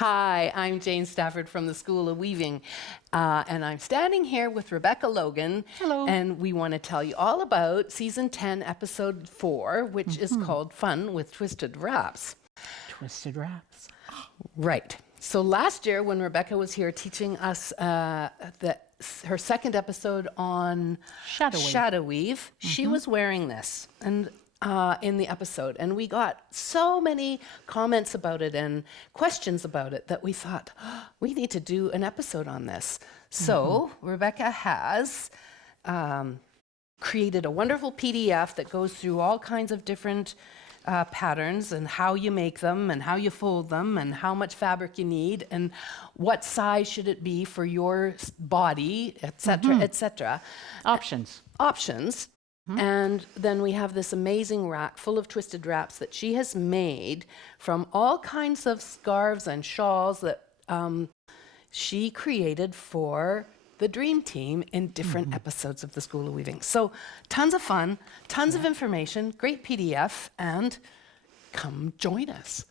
Hi, I'm Jane Stafford from the School of Weaving, and I'm standing here with Rebecca Logan. Hello. And we want to tell you all about Season 10, Episode 4, which is called Fun with Twisted Wraps. Twisted Wraps. Right. So last year when Rebecca was here teaching us her second episode on Shadow Weave, she was wearing this and in the episode. And we got so many comments about it and questions about it that we thought, we need to do an episode on this. So Rebecca has created a wonderful PDF that goes through all kinds of different patterns and how you make them and how you fold them and how much fabric you need and what size should it be for your body, etc., etc. Options. And then we have this amazing rack full of twisted wraps that she has made from all kinds of scarves and shawls that she created for the Dream Team in different episodes of the School of Weaving. So tons of fun, tons of information, great PDF, and come join us.